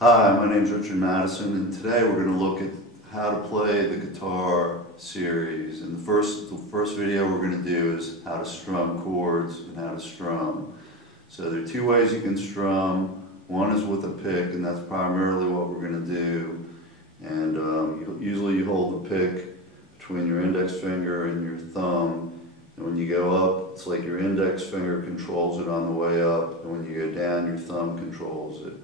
Hi, my name is Richard Madison, and today we're going to look at how to play the guitar series. And the first video we're going to do is how to strum chords and how to strum. So there are two ways you can strum. One is with a pick, and that's primarily what we're going to do. And usually you hold the pick between your index finger and your thumb. And when you go up, it's like your index finger controls it on the way up, and when you go down, your thumb controls it.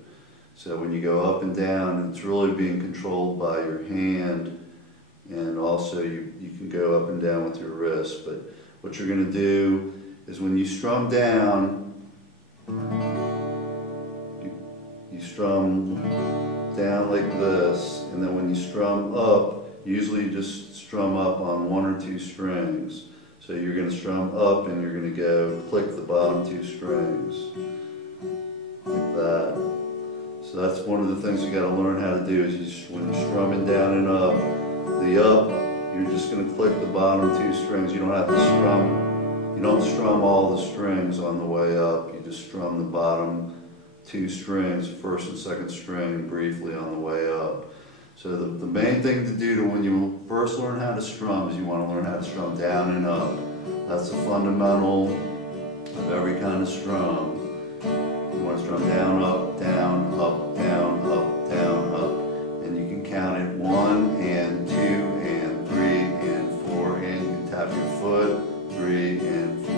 So when you go up and down, it's really being controlled by your hand, and also you can go up and down with your wrist. But what you're going to do is when you strum down, you strum down like this, and then when you strum up, usually you just strum up on one or two strings. So you're going to strum up and you're going to go click the bottom two strings, like that. So that's one of the things you got to learn how to do is when you're strumming down and up, the up, you're just going to click the bottom two strings. You don't have to strum, you don't strum all the strings on the way up. You just strum the bottom two strings, first and second string, briefly on the way up. So the main thing to do when you first learn how to strum is you want to learn how to strum down and up. That's the fundamental of every kind of strum. You want to strum down, up, down, up, down, up, down, up. And you can count it 1 and 2 and 3 and 4, and you can tap your foot, 3 and 4,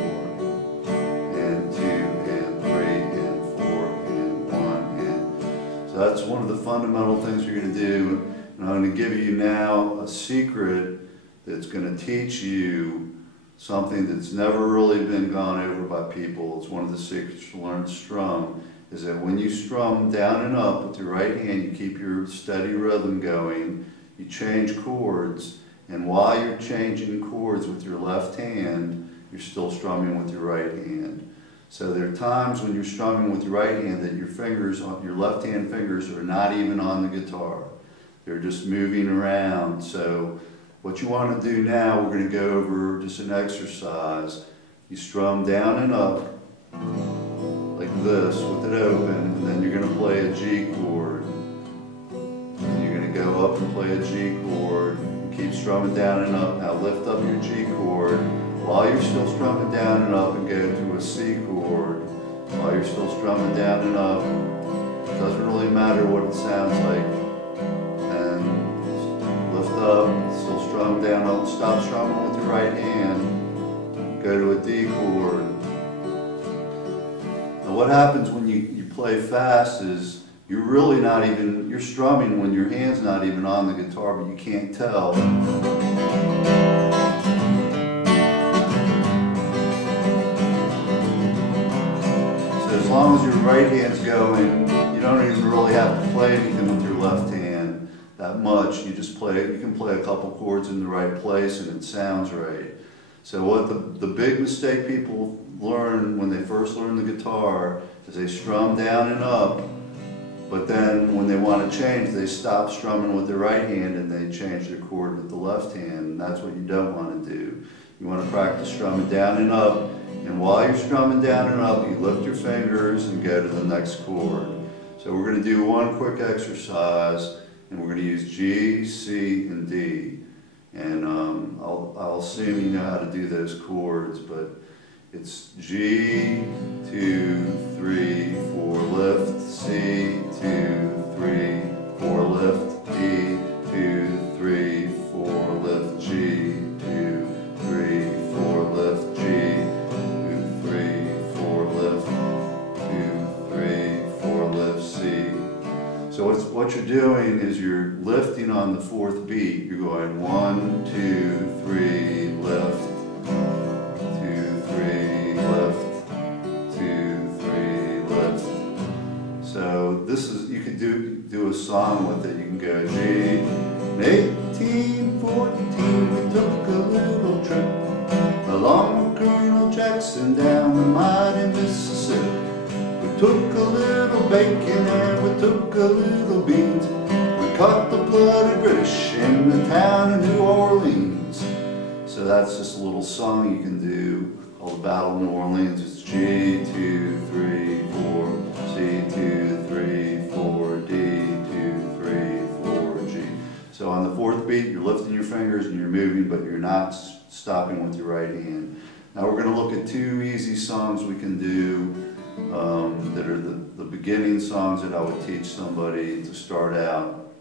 and 2 and 3 and 4 and 1. And so that's one of the fundamental things you're going to do. And I'm going to give you now a secret that's going to teach you something that's never really been gone over by people. It's one of the secrets to learn to strum, is that when you strum down and up with your right hand, you keep your steady rhythm going, you change chords, and while you're changing chords with your left hand, you're still strumming with your right hand. So there are times when you're strumming with your right hand that your fingers, your left hand fingers, are not even on the guitar. They're just moving around. So what you want to do now, we're going to go over just an exercise. You strum down and up like this with it open, and then you're going to play a G chord. And you're going to go up and play a G chord. And keep strumming down and up. Now lift up your G chord while you're still strumming down and up, and go to a C chord while you're still strumming down and up. It doesn't really matter what it sounds like. Up, still strum down, up, stop strumming with your right hand, go to a D chord. Now what happens when you play fast is you're really not even, you're strumming when your hand's not even on the guitar, but you can't tell. So as long as your right hand's going, you don't even really have to play anything with your left hand that much. You just play it. You can play a couple chords in the right place and it sounds right. So what the big mistake people learn when they first learn the guitar is they strum down and up, but then when they want to change, they stop strumming with their right hand and they change their chord with the left hand. And that's what you don't want to do. You want to practice strumming down and up, and while you're strumming down and up, you lift your fingers and go to the next chord. So we're going to do one quick exercise, and we're going to use G, C, and D. And I'll assume you know how to do those chords, but it's G, 2, 3, 4, lift, C, 2, 3, 4, lift, D, 2, 3, 4, lift, G, 2, 3, 4, lift, G, 2, 3, 4, lift, 2, 3, 4, lift, C. So what you're doing is you're lifting on the fourth beat. You're going 1, 2, 3, lift, 2, 3, lift, 2, 3, lift. So this is, you could do a song with it. You can go G. In 1814 we took a little trip along with Colonel Jackson down the mighty Mississippi. We took a little bacon and we took a little beans. We caught the bloody British in the town of New Orleans. So that's just a little song you can do called the Battle of New Orleans. It's G, 2, 3, 4, C, 2, 3, 4, D. beat, you're lifting your fingers and you're moving, but you're not stopping with your right hand. Now we're going to look at two easy songs we can do that are the beginning songs that I would teach somebody to start out.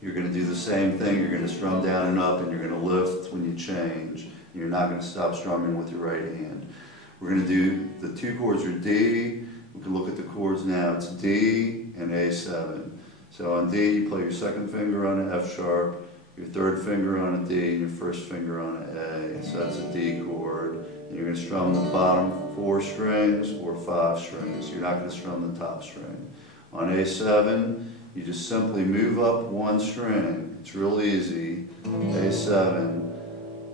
You're going to do the same thing. You're going to strum down and up, and you're going to lift when you change. You're not going to stop strumming with your right hand. We're going to do, the two chords are D. We can look at the chords now. It's D and A7. So on D, you play your second finger on an F sharp, your third finger on a D, and your first finger on an A. So that's a D chord. And you're going to strum the bottom 4 strings or 5 strings. You're not going to strum the top string. On A7, you just simply move up 1 string. It's real easy. A7.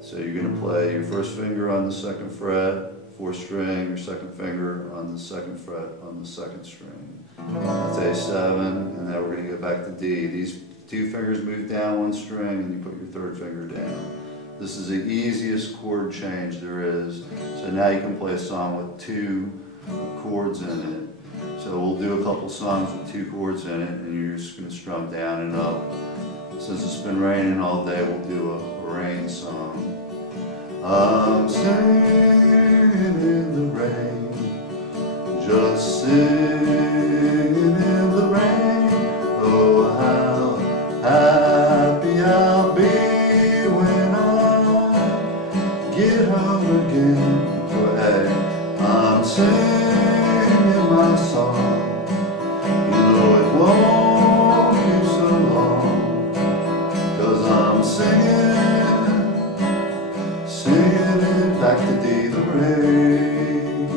So you're going to play your first finger on the 2nd fret, 4th string, your second finger on the 2nd fret on the 2nd string. That's A7, and now we're going to get back to D. These 2 fingers move down 1 string, and you put your 3rd finger down. This is the easiest chord change there is. So now you can play a song with 2 chords in it. So we'll do a couple songs with 2 chords in it, and you're just going to strum down and up. Since it's been raining all day, we'll do a rain song. I'm singing in the rain, just singing in the rain. Oh, how happy I'll be when I get home again. So, hey, I'm singing my song. You know it won't be so long, 'cause I'm singing it back to D, the rain.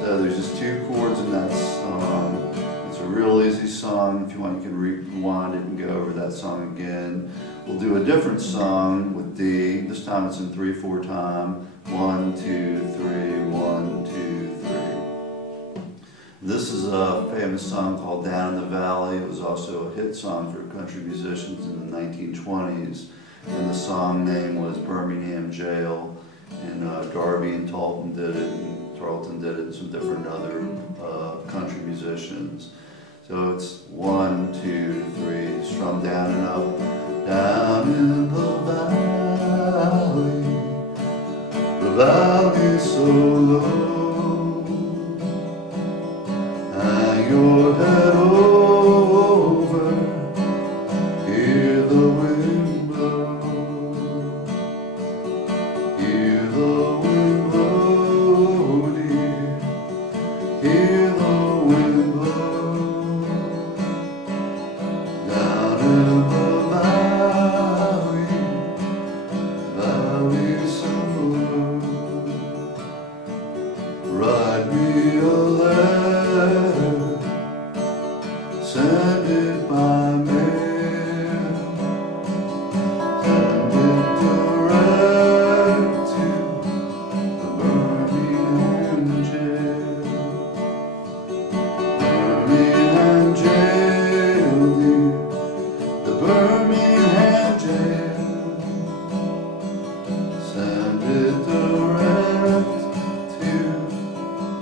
So there's just 2 chords in that song. It's a real easy song. If you want, you can rewind it and go over that song again. We'll do a different song with D. This time it's in 3/4 time. 1, 2, 3, 1, 2, 3. This is a famous song called Down in the Valley. It was also a hit song for country musicians in the 1920s. And the song name was Birmingham Jail. And Darby and Tarleton did it, and some different other country musicians. So it's 1, 2, 3, strum down and up. Down in the valley so low, hang your head over, hear the wind blow, hear the wind blow, dear, hear the wind blow, down in the valley so low. Write me a letter, send it by mail, send it direct to the Birmingham jail. Birmingham jail, dear, the Birmingham jail. Send it direct to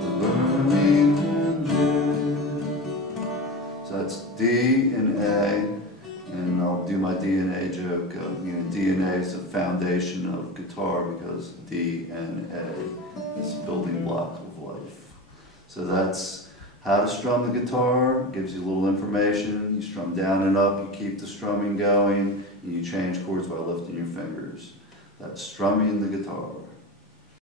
the Birmingham jail. So that's D and A, and I'll do my D and A joke. D and A is the foundation of guitar because D and A is building blocks of life. So that's how to strum the guitar. Gives you a little information. You strum down and up, you keep the strumming going, and you change chords by lifting your fingers. That's strumming the guitar.